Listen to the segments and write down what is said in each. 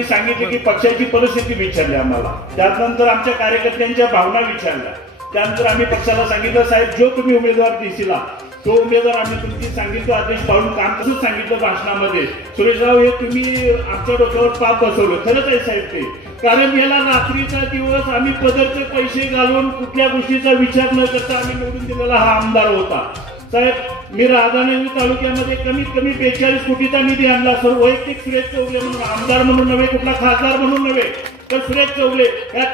सांगितले की पक्षाची परिस्थिती विचारली आम्हाला, त्यानंतर आमच्या कार्यकर्त्यांच्या भावना विचारल्या, त्यानंतर आम्ही पक्षाला सांगितलं साहेब जो तुम्ही उमेदवार दिसला तो उमेदवार आम्ही तुमची सांगितलं आदेश पाळून काम कसं सांगितलं भाषणामध्ये, सुरेशराव हे तुम्ही आमच्या डोक्यावर पाप बसवलं. खरंच आहे साहेब ते, कारण याला रात्रीचा दिवस आम्ही पदरचे पैसे घालून कुठल्या गोष्टीचा विचार न करता आम्ही निवडून दिलेला हा आमदार होता. साहेब मी राधानगरी तालुक्यामध्ये कमीत कमी 42 कोटीचा निधी आणला. सर वैयक्तिक सुरेश चौगले म्हणून, आमदार म्हणून नव्हे, कुठला खासदार म्हणून नव्हे, तर सुरेश चौगले या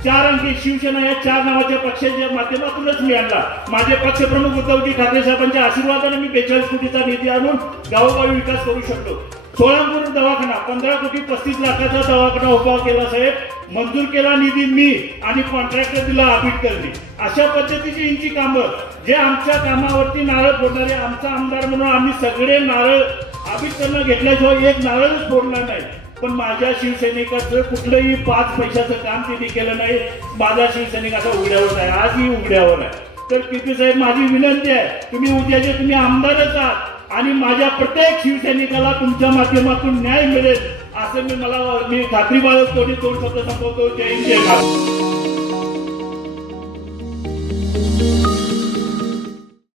चार अंकी शिवसेना या 4 नावाच्या पक्षाच्या माध्यमातूनच मी आणला. माझे पक्षप्रमुख उद्धवजी ठाकरे साहेबांच्या आशीर्वादाने मी 42 कोटीचा निधी आणून गावोगावी विकास करू शकतो. सोळापूर दवाखाना 15 कोटी 35 लाखाचा दवाखाना उभा केला साहेब, मंजूर केला निधी मी आणि कॉन्ट्रॅक्टर दिला आंबेडकरनी. अशा पद्धतीची यांची कामं, जे आमच्या कामावरती नारळ फोडणारे, आमचा आमदार म्हणून आम्ही सगळे नारळ आंबेडकरनं घेतल्याशिवाय एक नारळच फोडला नाही. पण माझ्या शिवसैनिकाचं कुठलंही 5 पैशाचं काम त्यांनी केलं नाही. माझा शिवसैनिक आता उघड्यावर आहे, आजही उघड्यावर आहे. तर किती साहेब माझी विनंती आहे, तुम्ही उद्याचे तुम्ही आमदारच आहात आणि माझ्या प्रत्येक शिवसैनिकाला तुमच्या माध्यमातून न्याय मिळेल असं मी खात्री बाळगतो. 2 शब्द संपवतो. जय हिंद, जय भारत.